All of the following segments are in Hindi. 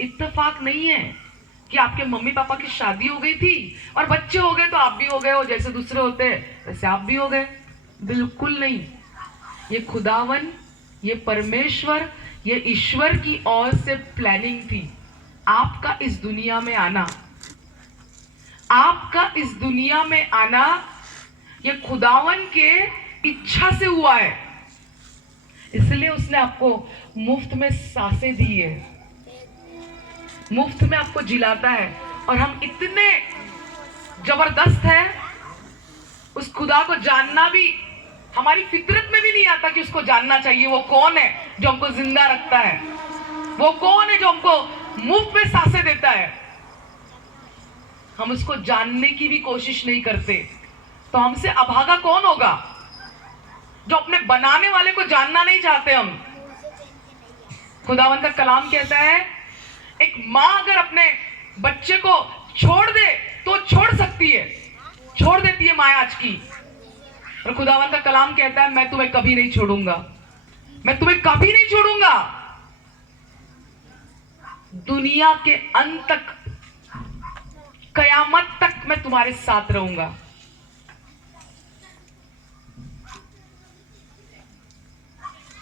इत्तेफाक नहीं है कि आपके मम्मी पापा की शादी हो गई थी और बच्चे हो गए तो आप भी हो गए हो, जैसे दूसरे होते हैं वैसे आप भी हो गए। बिल्कुल नहीं। ये खुदावन, ये परमेश्वर, ये ईश्वर की ओर से प्लानिंग थी आपका इस दुनिया में आना। आपका इस दुनिया में आना ये खुदावन के इच्छा से हुआ है। इसलिए उसने आपको मुफ्त में सांसें दी है, मुफ्त में आपको जिलाता है। और हम इतने जबरदस्त हैं, उस खुदा को जानना भी हमारी फितरत में भी नहीं आता कि उसको जानना चाहिए। वो कौन है जो हमको जिंदा रखता है, वो कौन है जो हमको मुफ्त में सांसें देता है। हम उसको जानने की भी कोशिश नहीं करते, तो हमसे अभागा कौन होगा जो अपने बनाने वाले को जानना नहीं चाहते। हम खुदावन का कलाम कहता है एक मां अगर अपने बच्चे को छोड़ दे तो छोड़ सकती है, छोड़ देती है मां आज की। और खुदावन का कलाम कहता है मैं तुम्हें कभी नहीं छोड़ूंगा, मैं तुम्हें कभी नहीं छोड़ूंगा, दुनिया के अंत तक, कयामत तक मैं तुम्हारे साथ रहूंगा।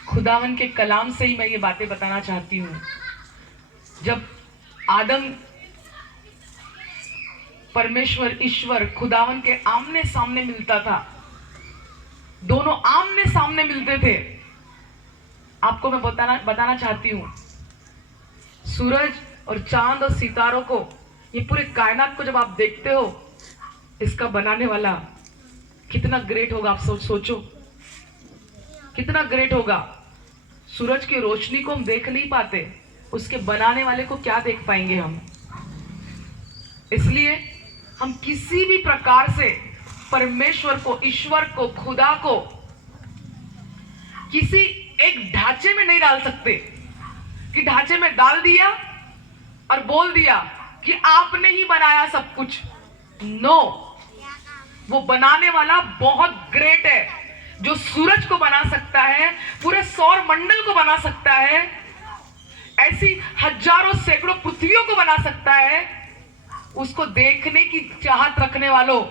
खुदावन के कलाम से ही मैं ये बातें बताना चाहती हूं। जब आदम परमेश्वर ईश्वर खुदावन के आमने सामने मिलता था, दोनों आमने सामने मिलते थे। आपको मैं बताना चाहती हूं, सूरज और चांद और सितारों को, ये पूरे कायनात को जब आप देखते हो, इसका बनाने वाला कितना ग्रेट होगा। आप सोचो कितना ग्रेट होगा। सूरज की रोशनी को हम देख नहीं पाते, उसके बनाने वाले को क्या देख पाएंगे हम। इसलिए हम किसी भी प्रकार से परमेश्वर को, ईश्वर को, खुदा को किसी एक ढांचे में नहीं डाल सकते कि ढांचे में डाल दिया और बोल दिया कि आपने ही बनाया सब कुछ। नो, वो बनाने वाला बहुत ग्रेट है, जो सूरज को बना सकता है, पूरे सौर मंडल को बना सकता है, ऐसी हजारों सैकड़ों पृथ्वियों को बना सकता है। उसको देखने की चाहत रखने वालों,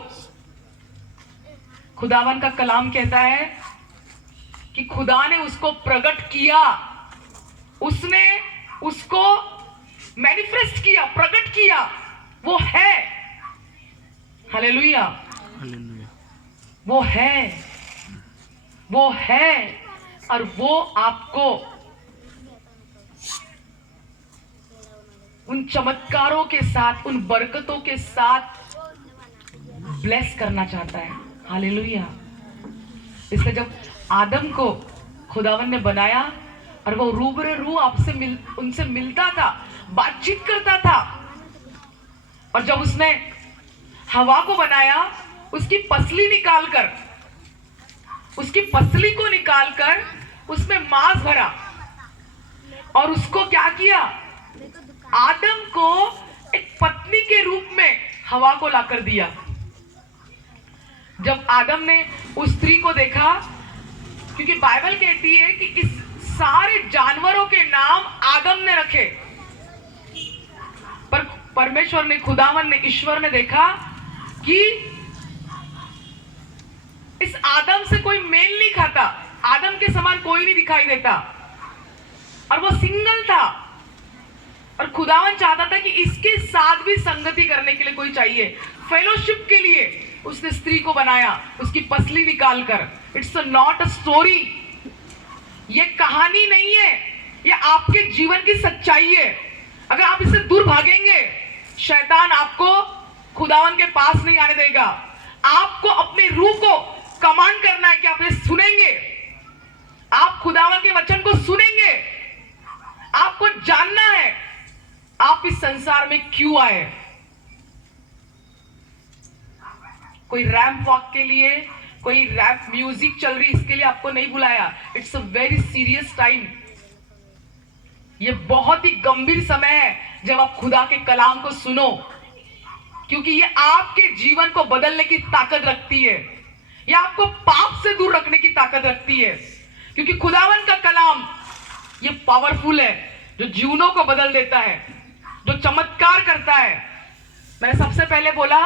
खुदावन का कलाम कहता है कि खुदा ने उसको प्रकट किया, उसने उसको मैनिफेस्ट किया, प्रकट किया। वो है, हालेलुया, वो है, वो है। और वो आपको उन चमत्कारों के साथ, उन बरकतों के साथ ब्लेस करना चाहता है। हालेलुया। इसलिए जब आदम को खुदावन ने बनाया और वो रूबरू आपसे उनसे मिलता था, बातचीत करता था, और जब उसने हवा को बनाया, उसकी पसली निकालकर, उसकी पसली को निकालकर उसमें मांस भरा और उसको क्या किया, आदम को एक पत्नी के रूप में हवा को लाकर दिया। जब आदम ने उस स्त्री को देखा, क्योंकि बाइबल कहती है कि इस सारे जानवरों के नाम आदम ने रखे, पर परमेश्वर ने, खुदावन ने, ईश्वर ने देखा कि इस आदम से कोई मेल नहीं खाता, आदम के समान कोई नहीं दिखाई देता, और वो सिंगल था। और खुदावन चाहता था कि इसके साथ भी संगति करने के लिए कोई चाहिए, फेलोशिप के लिए उसने स्त्री को बनाया, उसकी पसली निकालकर। इट्स नॉट अ स्टोरी, ये कहानी नहीं है, ये आपके जीवन की सच्चाई है। अगर आप इससे दूर भागेंगे, शैतान आपको खुदावन के पास नहीं आने देगा। आपको अपनी रूह को कमांड करना है कि आप ये सुनेंगे, आप खुदावन के वचन को सुनेंगे। आपको जानना है आप इस संसार में क्यों आए। कोई रैंप वॉक के लिए, कोई रैप म्यूजिक चल रही, इसके लिए आपको नहीं बुलाया। It's a very serious time. ये बहुत ही गंभीर समय है जब आप खुदा के कलाम को सुनो, क्योंकि ये आपके जीवन को बदलने की ताकत रखती है, ये आपको पाप से दूर रखने की ताकत रखती है। क्योंकि खुदावन का कलाम ये पावरफुल है, जो जीवनों को बदल देता है। जो चमत्कार करता है। मैंने सबसे पहले बोला